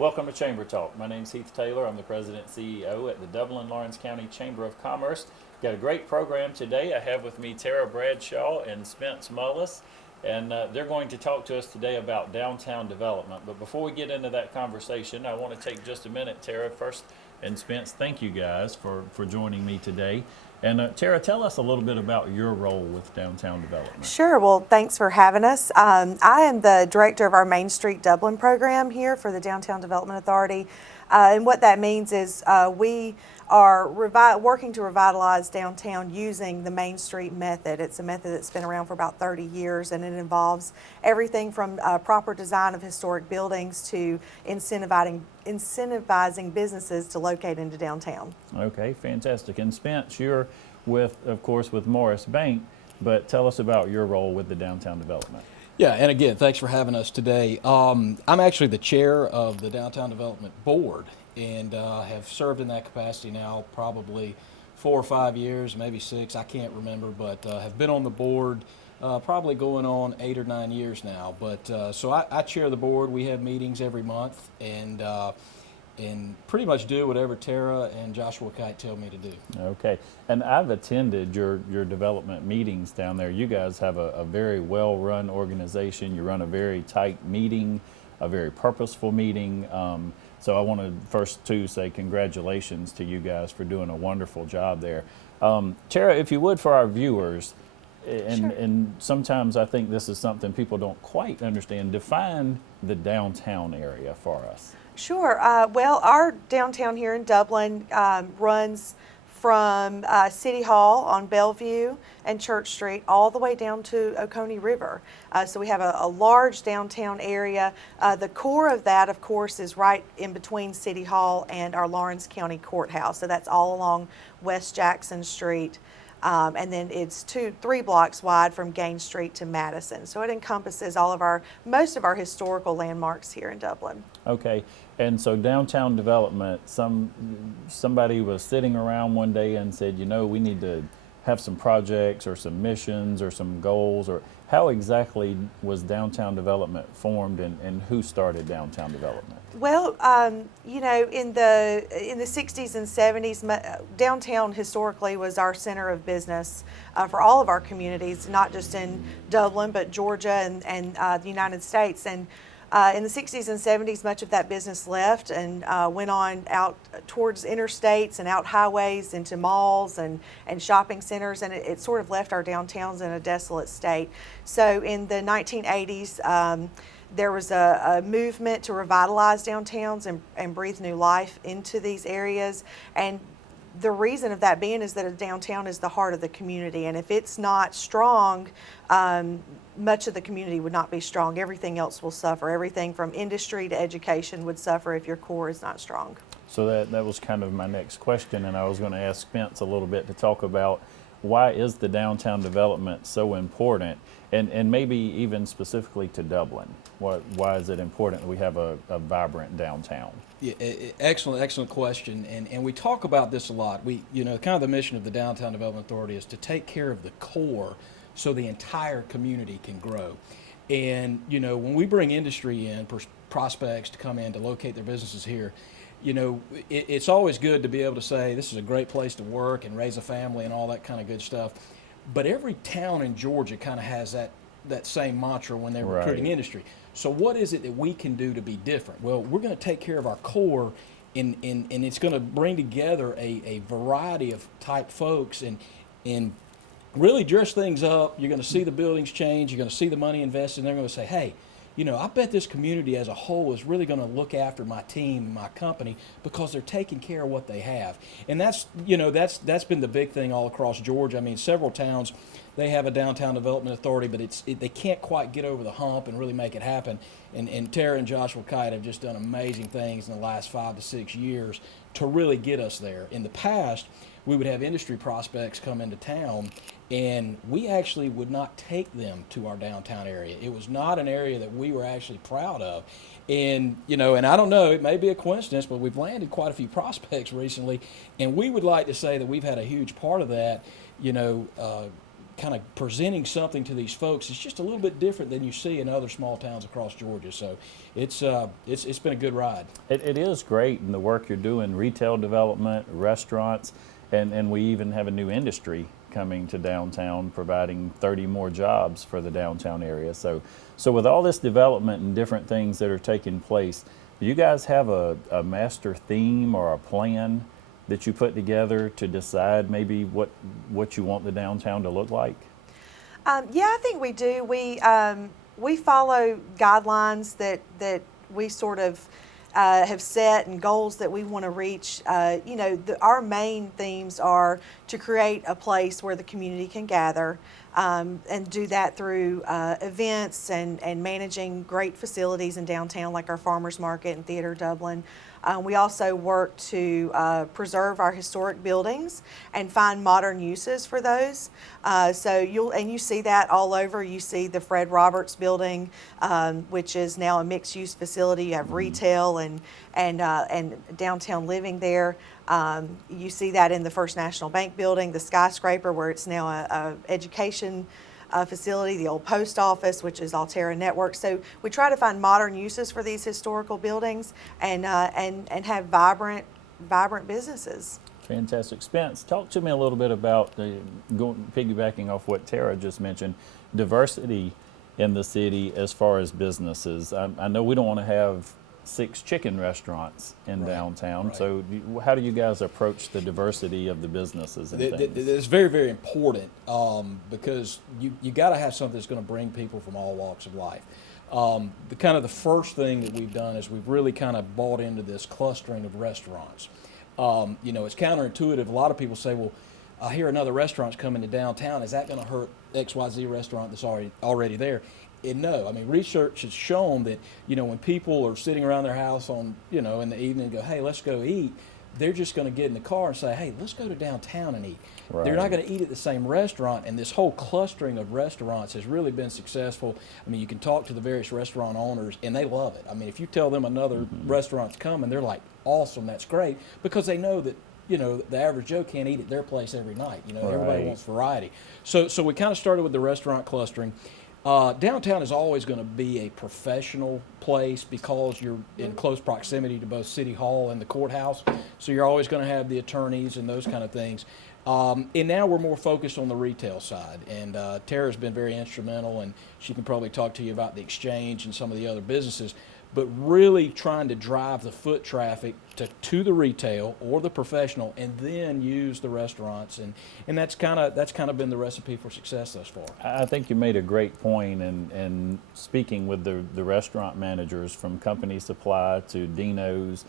Welcome to Chamber Talk. My name's Heath Taylor. I'm the President and CEO at the Dublin-Lawrence County Chamber of Commerce. Got a great program today. I have with me Tara Bradshaw and Spence Mullis, and they're going to talk to us today about downtown development. But before we get into that conversation, I want to take just a minute, Tara, first, and Spence, thank you guys for joining me today. And Tara, tell us a little bit about your role with downtown development. Sure. Well, thanks for having us. I am the director of our Main Street Dublin program here for the Downtown Development Authority. And what that means is we are working to revitalize downtown using the Main Street method. It's a method that's been around for about 30 years, and it involves everything from proper design of historic buildings to incentivizing businesses to locate into downtown. Okay, fantastic. And Spence, you're of course, with Morris Bank, but tell us about your role with the downtown development. Yeah, and again, thanks for having us today. I'm actually the chair of the Downtown Development Board, and have served in that capacity now probably 4 or 5 years, maybe 6, I can't remember, but have been on the board probably going on 8 or 9 years now. But so I chair the board. We have meetings every month, and pretty much do whatever Tara and Joshua Kite tell me to do. Okay, and I've attended your development meetings down there. You guys have a very well-run organization. You run a very tight meeting, a very purposeful meeting. So I want to first say congratulations to you guys for doing a wonderful job there. Tara, if you would, for our viewers, and sometimes I think this is something people don't quite understand, define the downtown area for us. Sure. Well, our downtown here in Dublin runs from City Hall on Bellevue and Church Street all the way down to Oconee River. So we have a large downtown area. The core of that, of course, is right in between City Hall and our Lawrence County Courthouse. So that's all along West Jackson Street. And then it's 2-3 blocks wide from Gain Street to Madison. So it encompasses most of our historical landmarks here in Dublin. Okay, and so downtown development, somebody was sitting around one day and said, you know, we need to have some projects or some missions or some goals, or how exactly was downtown development formed, and who started downtown development? Well, you know, in the 60s and 70s, downtown historically was our center of business for all of our communities, not just in Dublin, but Georgia and the United States. And in the 60s and 70s, much of that business left and went on out towards interstates and out highways into malls and shopping centers, and it sort of left our downtowns in a desolate state. So in the 1980s, there was a movement to revitalize downtowns and breathe new life into these areas. And the reason of that being is that a downtown is the heart of the community, and if it's not strong, much of the community would not be strong. Everything else will suffer. Everything from industry to education would suffer if your core is not strong. So that was kind of my next question, and I was going to ask Spence a little bit to talk about why is the downtown development so important, and maybe even specifically to Dublin. Why is it important that we have a vibrant downtown? Yeah, excellent question, and we talk about this a lot. Kind of the mission of the Downtown Development Authority is to take care of the core so the entire community can grow. And, when we bring industry in, prospects to come in to locate their businesses here, it's always good to be able to say this is a great place to work and raise a family and all that kind of good stuff. But every town in Georgia kind of has that same mantra when they're recruiting industry. So what is it that we can do to be different? Well, we're going to take care of our core, and it's going to bring together a variety of type folks and really dress things up. You're going to see the buildings change. You're going to see the money invested, and they're going to say, hey, I bet this community as a whole is really going to look after my team, my company, because they're taking care of what they have. And that's been the big thing all across Georgia. I mean, several towns, they have a downtown development authority, but they can't quite get over the hump and really make it happen. And Tara and Joshua Kite have just done amazing things in the last 5 to 6 years to really get us there. In the past, we would have industry prospects come into town, and we actually would not take them to our downtown area. It was not an area that we were actually proud of. And, and I don't know, it may be a coincidence, but we've landed quite a few prospects recently, and we would like to say that we've had a huge part of that, kind of presenting something to these folks is just a little bit different than you see in other small towns across Georgia. So it's been a good ride. It is great in the work you're doing, retail development, restaurants, and we even have a new industry coming to downtown, providing 30 more jobs for the downtown area. So with all this development and different things that are taking place, do you guys have a master theme or a plan that you put together to decide maybe what you want the downtown to look like? Yeah, I think we do. We follow guidelines that we sort of have set and goals that we want to reach. Our main themes are to create a place where the community can gather, and do that through events and managing great facilities in downtown like our Farmers Market and Theater Dublin. We also work to preserve our historic buildings and find modern uses for those. You see that all over. You see the Fred Roberts building, which is now a mixed-use facility. You have retail and downtown living there. You see that in the First National Bank building, the skyscraper, where it's now a education facility, the old post office, which is Altera Network. So we try to find modern uses for these historical buildings and have vibrant businesses. Fantastic. Spence, talk to me a little bit about piggybacking off what Tara just mentioned, diversity in the city as far as businesses. I know we don't want to have 6 chicken restaurants in downtown. Right. So how do you guys approach the diversity of the business and things? It's very, very important because you got to have something that's going to bring people from all walks of life. The first thing that we've done is we've really kind of bought into this clustering of restaurants. It's counterintuitive. A lot of people say, well, I hear another restaurant's coming to downtown. Is that going to hurt XYZ restaurant that's already there? And no, I mean, research has shown that, when people are sitting around their house in the evening and go, hey, let's go eat, they're just going to get in the car and say, hey, let's go to downtown and eat. Right. They're not going to eat at the same restaurant, and this whole clustering of restaurants has really been successful. I mean, you can talk to the various restaurant owners, and they love it. I mean, if you tell them another restaurant's coming, they're like, awesome, that's great, because they know that the average Joe can't eat at their place every night. Everybody wants variety. So we kind of started with the restaurant clustering. Downtown is always going to be a professional place because you're in close proximity to both City Hall and the courthouse. So you're always going to have the attorneys and those kind of things. And now we're more focused on the retail side. And Tara's been very instrumental, and she can probably talk to you about the exchange and some of the other businesses. But really trying to drive the foot traffic to the retail or the professional, and then use the restaurants, and that's kind of been the recipe for success thus far. I think you made a great point, and speaking with the restaurant managers from Company Supply to Dino's,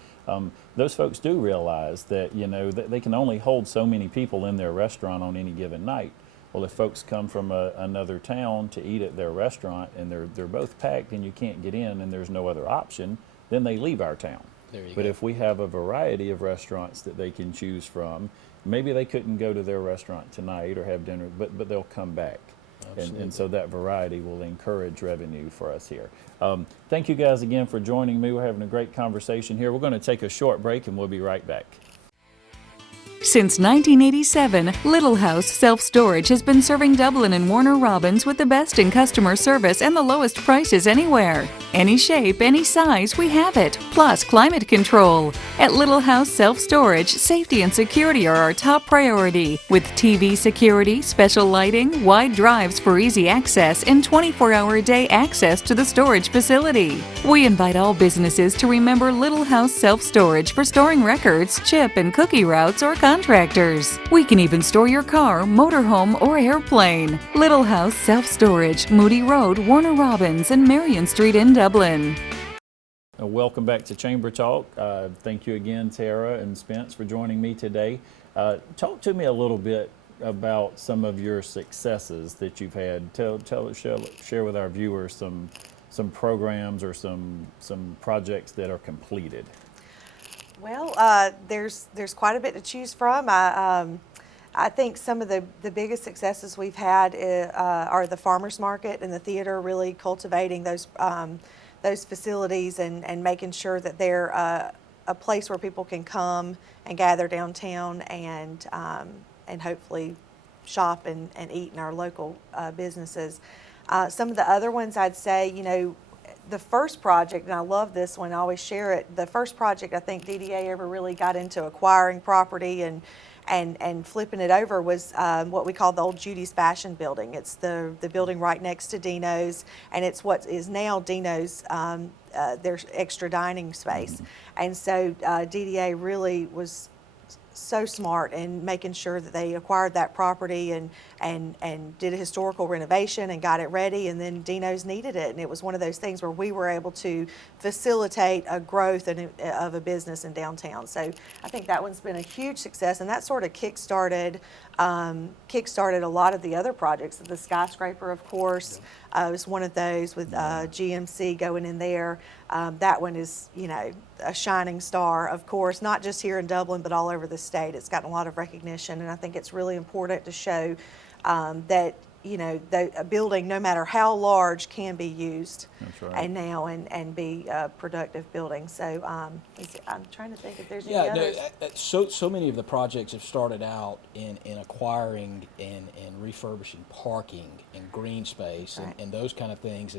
those folks do realize that that they can only hold so many people in their restaurant on any given night. Well, if folks come from another town to eat at their restaurant and they're both packed and you can't get in and there's no other option, then they leave our town. But if we have a variety of restaurants that they can choose from, maybe they couldn't go to their restaurant tonight or have dinner, but they'll come back. And so that variety will encourage revenue for us here. Thank you guys again for joining me. We're having a great conversation here. We're going to take a short break and we'll be right back. Since 1987, Little House Self-Storage has been serving Dublin and Warner Robins with the best in customer service and the lowest prices anywhere. Any shape, any size, we have it, plus climate control. At Little House Self-Storage, safety and security are our top priority, with TV security, special lighting, wide drives for easy access, and 24-hour-a-day access to the storage facility. We invite all businesses to remember Little House Self-Storage for storing records, chip and cookie routes, or contractors. We can even store your car, motorhome, or airplane. Little House Self-Storage, Moody Road, Warner Robins, and Marion Street in Dublin. Welcome back to Chamber Talk. Thank you again, Tara and Spence, for joining me today. Talk to me a little bit about some of your successes that you've had. Share with our viewers some programs or some projects that are completed. Well, there's quite a bit to choose from. I think some of the biggest successes we've had are the farmers market and the theater, really cultivating those facilities and making sure that they're a place where people can come and gather downtown and hopefully shop and eat in our local businesses. Some of the other ones I'd say, the first project, and I love this one, I always share it. The first project I think DDA ever really got into acquiring property and flipping it over was what we call the old Judy's Fashion Building. It's the building right next to Dino's, and it's what is now Dino's, their extra dining space. And so DDA really was so smart in making sure that they acquired that property and did a historical renovation and got it ready, and then Dino's needed it, and it was one of those things where we were able to facilitate a growth of a business in downtown. So I think that one's been a huge success, and that sort of kick-started a lot of the other projects. The skyscraper, of course, was one of those with GMC going in there. That one is, a shining star, of course, not just here in Dublin, but all over the state. It's gotten a lot of recognition, and I think it's really important to show that, a building, no matter how large, can be used. That's right. and be a productive building. So I'm trying to think if there's any Yeah, others. so many of the projects have started out in acquiring and refurbishing parking and green space Right. and those kind of things.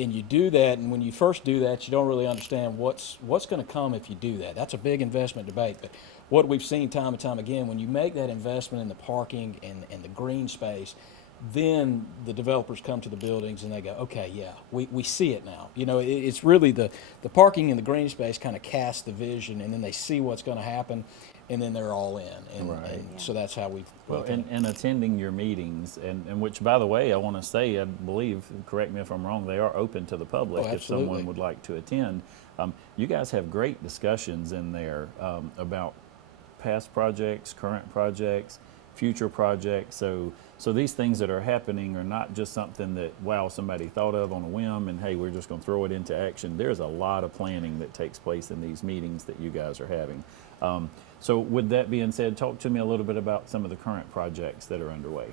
And you do that, and when you first do that, you don't really understand what's going to come if you do that. That's a big investment debate. But what we've seen time and time again, when you make that investment in the parking and the green space, then the developers come to the buildings and they go, okay, yeah, we see it now. It's really the parking and the green space kind of cast the vision, and then they see what's going to happen, and then they're all in. And, Right. and so that's how we've Well, built it. and attending your meetings, and which, by the way, I want to say, I believe, correct me if I'm wrong, they are open to the public Oh, if someone absolutely. would like to attend. You guys have great discussions in there about past projects, current projects, future projects. So these things that are happening are not just something that, wow, somebody thought of on a whim and, hey, we're just going to throw it into action. There's a lot of planning that takes place in these meetings that you guys are having. So with that being said, talk to me a little bit about some of the current projects that are underway.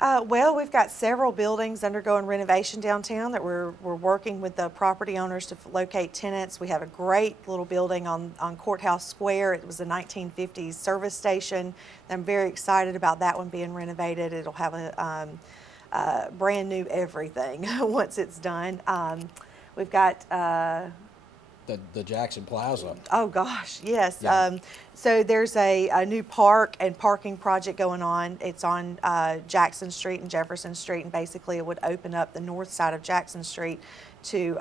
Well, we've got several buildings undergoing renovation downtown that we're working with the property owners to locate tenants. We have a great little building on Courthouse Square. It was a 1950s service station. I'm very excited about that one being renovated. It'll have a brand new everything once it's done. We've got The Jackson Plaza. oh gosh, yes. Yeah. So there's a new park and parking project going on. It's on Jackson Street and Jefferson Street, and basically it would open up the north side of Jackson Street to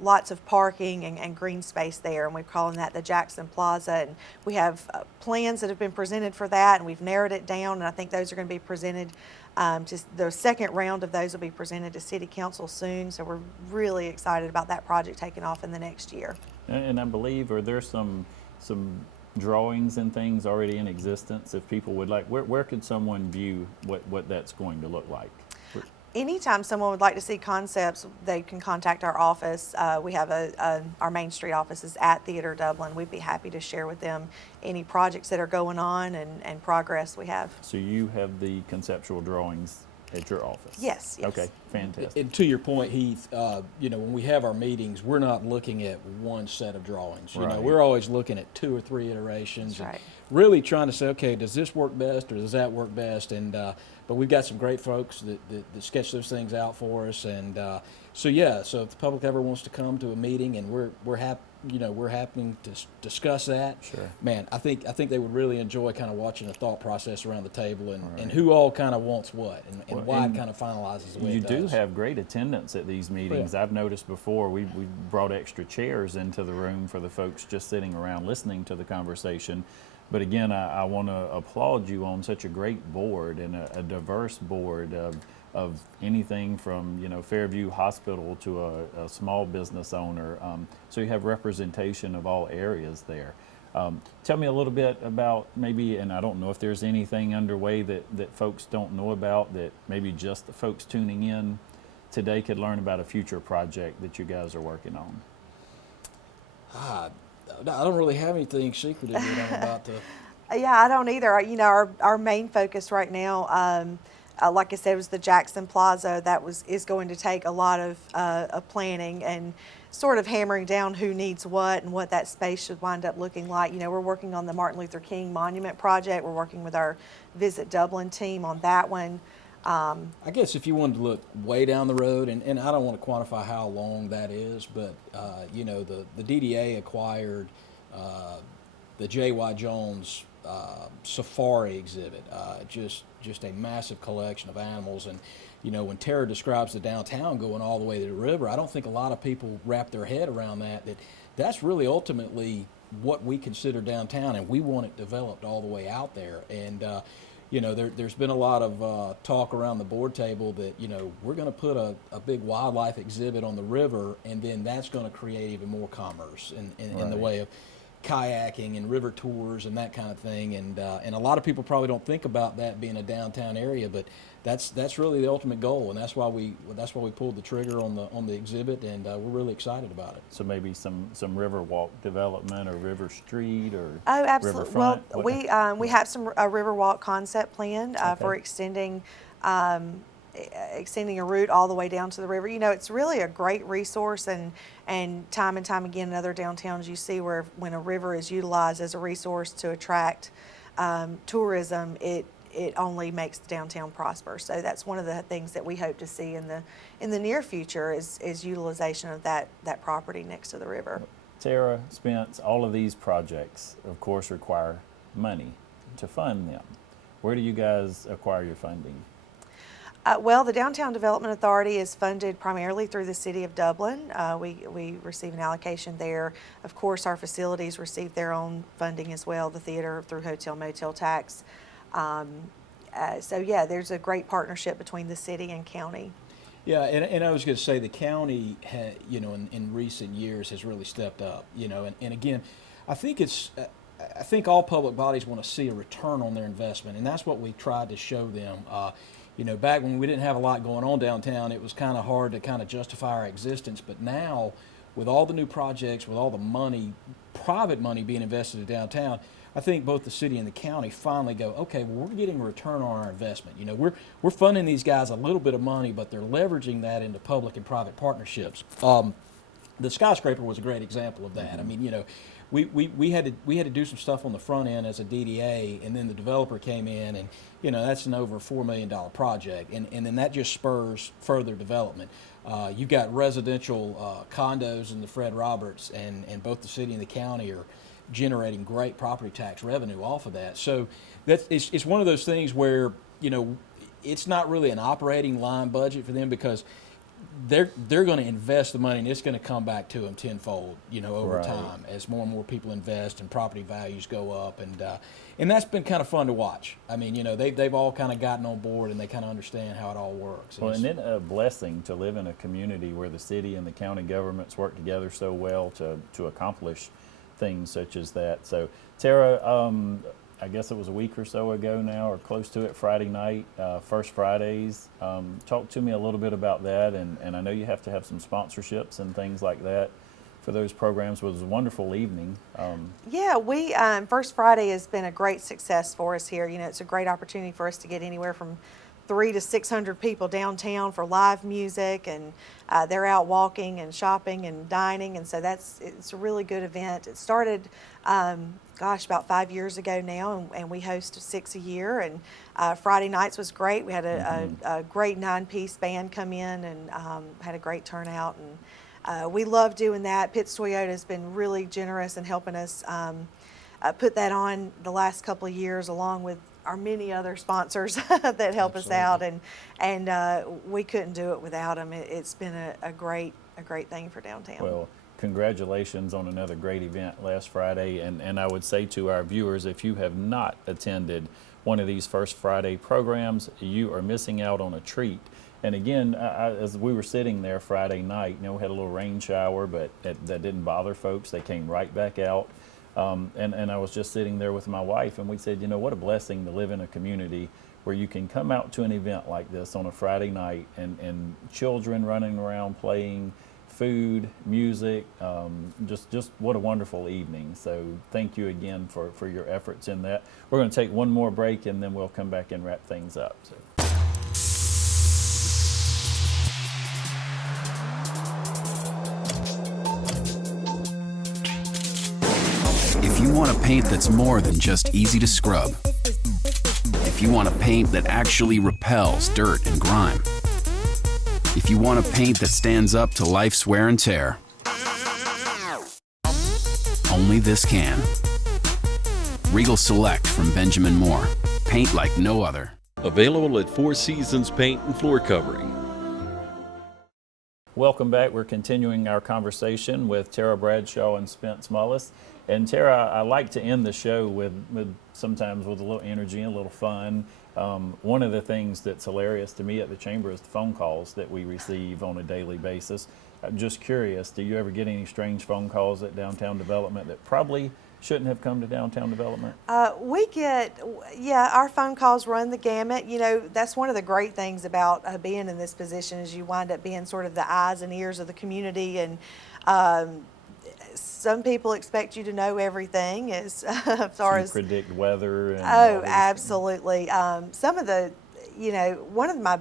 lots of parking and green space there, and we're calling that the Jackson Plaza. And we have plans that have been presented for that, and we've narrowed it down, and I think those are going to be presented. Just the second round of those will be presented to City Council soon, so we're really excited about that project taking off in the next year. And I believe, are there some drawings and things already in existence? If people would like, where could someone view what that's going to look like? Anytime someone would like to see concepts, they can contact our office. We have our Main Street office is at Theater Dublin. We'd be happy to share with them any projects that are going on and progress we have. So you have the conceptual drawings at your office? Yes, yes. Okay, fantastic. And to your point, Heath, when we have our meetings, we're not looking at one set of drawings. Right. We're always looking at 2 or 3 iterations. That's and right. Really trying to say, okay, does this work best or does that work best? And but we've got some great folks that sketch those things out for us. And so if the public ever wants to come to a meeting and we're happy. We're happy to discuss that. Sure. Man, I think they would really enjoy kind of watching the thought process around the table and, Right. and who all kind of wants what and Well, why and it kind of finalizes the way You it do does. have great attendance at these meetings. Yeah. I've noticed before we brought extra chairs into the room for the folks just sitting around listening to the conversation. But again, I want to applaud you on such a great board and a diverse board of anything from Fairview Hospital to a small business owner. So you have representation of all areas there. Tell me a little bit about maybe, and I don't know if there's anything underway that folks don't know about that maybe just the folks tuning in today could learn about a future project that you guys are working on. I don't really have anything secretive that I'm about to. Yeah, I don't either. Our main focus right now, like I said, was the Jackson Plaza. That is going to take a lot of planning, and sort of hammering down who needs what and what that space should wind up looking like. You know, we're working on the Martin Luther King Monument project. We're working with our Visit Dublin team on that one. I guess if you wanted to look way down the road, and I don't want to quantify how long that is, but you know, the DDA acquired the J.Y. Jones safari exhibit, just a massive collection of animals. And you know, when Tara describes the downtown going all the way to the river, I don't think a lot of people wrap their head around that's really ultimately what we consider downtown, and we want it developed all the way out there. And you know, there's been a lot of talk around the board table that, you know, we're going to put a big wildlife exhibit on the river, and then that's going to create even more commerce in the way of kayaking and river tours and that kind of thing. And a lot of people probably don't think about that being a downtown area, but that's really the ultimate goal, and that's why we pulled the trigger on the exhibit, and we're really excited about it. So maybe some river walk development or river street or Oh, absolutely. Well, riverfront? we have a Riverwalk concept planned for Okay. extending a route all the way down to the river. You know, it's really a great resource, and time again in other downtowns you see where when a river is utilized as a resource to attract tourism, it only makes the downtown prosper. So that's one of the things that we hope to see in the near future is utilization of that property next to the river. Tara, Spence, all of these projects, of course, require money to fund them. Where do you guys acquire your funding? Well, the Downtown Development Authority is funded primarily through the City of Dublin. We receive an allocation there. Of course, our facilities receive their own funding as well, the theater through hotel motel tax. So yeah, there's a great partnership between the city and county. Yeah, and I was going to say the county, you know, in recent years has really stepped up, you know, and again, I think all public bodies want to see a return on their investment, and that's what we tried to show them. You know, back when we didn't have a lot going on downtown, it was kind of hard to kind of justify our existence, but now, with all the new projects, with all the money, private money being invested in downtown, I think both the city and the county finally go, okay, well, we're getting a return on our investment. You know, we're funding these guys a little bit of money, but they're leveraging that into public and private partnerships. The skyscraper was a great example of that. I mean, you know, we had to do some stuff on the front end as a DDA, and then the developer came in, and you know, that's an over $4 million project, and then that just spurs further development. You've got residential condos in the Fred Roberts, and both the city and the county are generating great property tax revenue off of that. So it's one of those things where, you know, it's not really an operating line budget for them, because they're going to invest the money, and it's going to come back to them tenfold, you know, over Right. time as more and more people invest and property values go up, and that's been kind of fun to watch. I mean, you know, they've all kind of gotten on board, and they kind of understand how it all works. Well, and then a blessing to live in a community where the city and the county governments work together so well to accomplish things such as that. So, Tara, I guess it was a week or so ago now, or close to it, Friday night, First Fridays. Talk to me a little bit about that, and I know you have to have some sponsorships and things like that for those programs. It was a wonderful evening. Yeah, we First Friday has been a great success for us here. You know, it's a great opportunity for us to get anywhere from 300 to 600 people downtown for live music, and they're out walking and shopping and dining, and so it's a really good event. It started, about 5 years ago now, and we host 6 a year. And Friday nights was great. We had a great 9-piece band come in and had a great turnout, and we love doing that. Pitts Toyota has been really generous in helping us put that on the last couple of years, along with our many other sponsors that help us out, and we couldn't do it without them. It's been a great thing for downtown. Well, congratulations on another great event last Friday, and I would say to our viewers, if you have not attended one of these First Friday programs, you are missing out on a treat. And again, as we were sitting there Friday night, you know, we had a little rain shower, but that didn't bother folks. They came right back out. And I was just sitting there with my wife, and we said, you know, what a blessing to live in a community where you can come out to an event like this on a Friday night, and children running around playing, food, music, just what a wonderful evening. So thank you again for your efforts in that. We're going to take one more break, and then we'll come back and wrap things up. So. you want a paint that's more than just easy to scrub, if you want a paint that actually repels dirt and grime, if you want a paint that stands up to life's wear and tear, only this can. Regal Select from Benjamin Moore. Paint like no other. Available at Four Seasons Paint and Floor Covering. Welcome back. We're continuing our conversation with Tara Bradshaw and Spence Mullis. And Tara, I like to end the show with sometimes with a little energy and a little fun. One of the things that's hilarious to me at the Chamber is the phone calls that we receive on a daily basis. I'm just curious, do you ever get any strange phone calls at Downtown Development that probably shouldn't have come to Downtown Development? We get, our phone calls run the gamut. You know, that's one of the great things about being in this position is you wind up being sort of the eyes and ears of the community, and some people expect you to know everything as far as predict weather. And all these absolutely. Some of the, one of my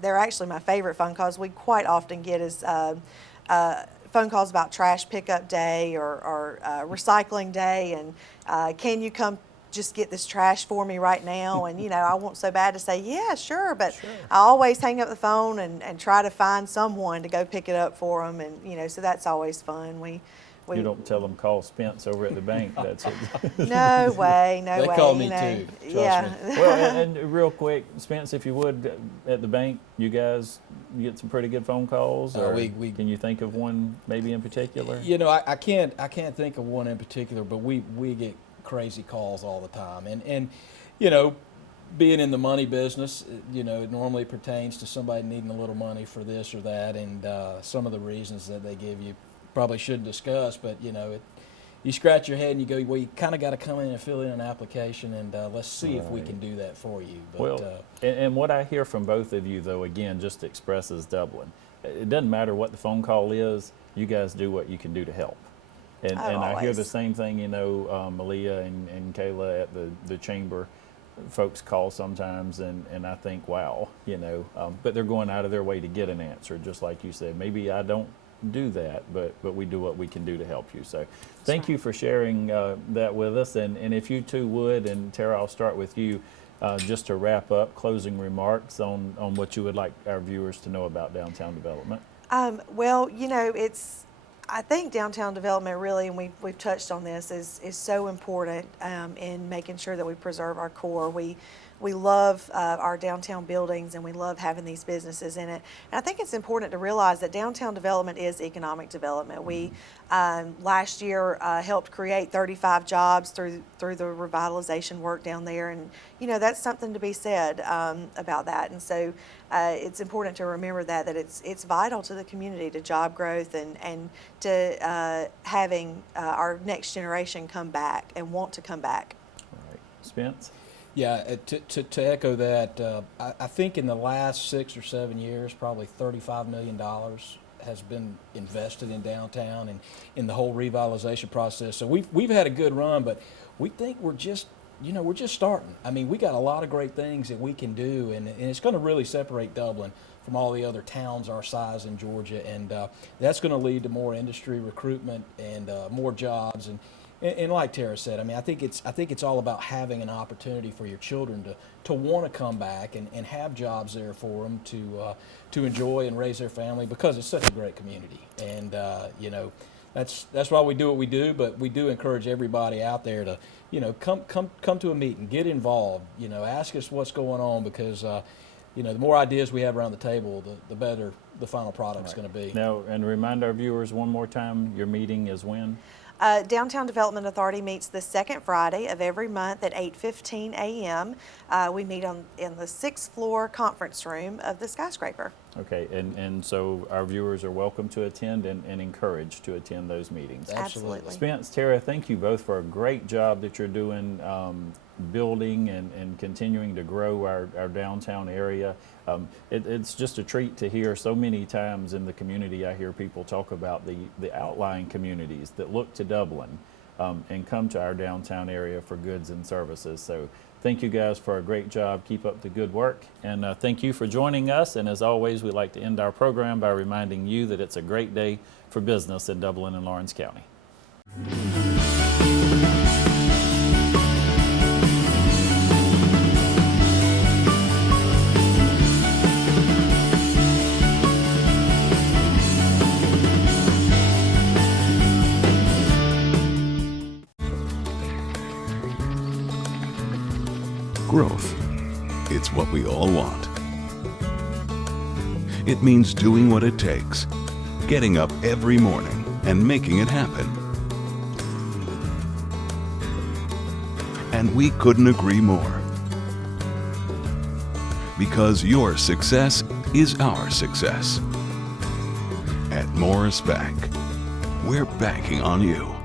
they're actually my favorite phone calls we quite often get is phone calls about trash pickup day or recycling day, and can you come just get this trash for me right now? And I want so bad to say, yeah, sure, but I always hang up the phone and try to find someone to go pick it up for them, and so that's always fun. You don't tell them call Spence over at the bank. That's it. No way, no way. They call me too. Trust me. Well, and real quick, Spence, if you would, at the bank, you guys get some pretty good phone calls, or can you think of one maybe in particular? I can't think of one in particular, but we get crazy calls all the time, and being in the money business, it normally pertains to somebody needing a little money for this or that, and some of the reasons that they give you probably shouldn't discuss, but you scratch your head and you go, well, you kind of got to come in and fill in an application, and let's see if we can do that for you. But, and what I hear from both of you, though, again, just expresses Dublin. It doesn't matter what the phone call is, you guys do what you can do to help. And I hear the same thing, Malia and Kayla at the Chamber. Folks call sometimes, and I think, wow, but they're going out of their way to get an answer, just like you said. Maybe I don't do that, but we do what we can do to help you. So thank you for sharing that with us. And if you two would, and Tara, I'll start with you, just to wrap up, closing remarks on what you would like our viewers to know about Downtown Development. Well, I think downtown development really, and we've touched on this, is so important in making sure that we preserve our core. We love our downtown buildings, and we love having these businesses in it. And I think it's important to realize that downtown development is economic development. We last year helped create 35 jobs through the revitalization work down there, and that's something to be said about that. And so it's important to remember that it's vital to the community, to job growth, and to having our next generation come back and want to come back. All right, Spence. Yeah, to echo that, I think in the last 6 or 7 years, probably $35 million has been invested in downtown and in the whole revitalization process. So we've had a good run, but we think we're just starting. I mean, we got a lot of great things that we can do, and it's going to really separate Dublin from all the other towns our size in Georgia, and that's going to lead to more industry recruitment and more jobs. And like Tara said, I mean, I think it's all about having an opportunity for your children to want to come back and have jobs there for them to enjoy and raise their family, because it's such a great community. And that's why we do what we do. But we do encourage everybody out there to come to a meeting, get involved. Ask us what's going on, because the more ideas we have around the table, the better the final product's going to be. Now, and remind our viewers one more time, your meeting is when? Downtown Development Authority meets the second Friday of every month at 8:15 a.m. We meet in the 6th floor conference room of the skyscraper. Okay, and so our viewers are welcome to attend and encouraged to attend those meetings. Absolutely. Spence, Tara, thank you both for a great job that you're doing building and continuing to grow our downtown area. It's just a treat to hear so many times in the community. I hear people talk about the outlying communities that look to Dublin and come to our downtown area for goods and services. So thank you guys for a great job. Keep up the good work. And thank you for joining us. And as always, we like to end our program by reminding you that it's a great day for business in Dublin and Lawrence County. growth. It's what we all want. It means doing what it takes, getting up every morning and making it happen. And we couldn't agree more. Because your success is our success. At Morris Bank, we're banking on you.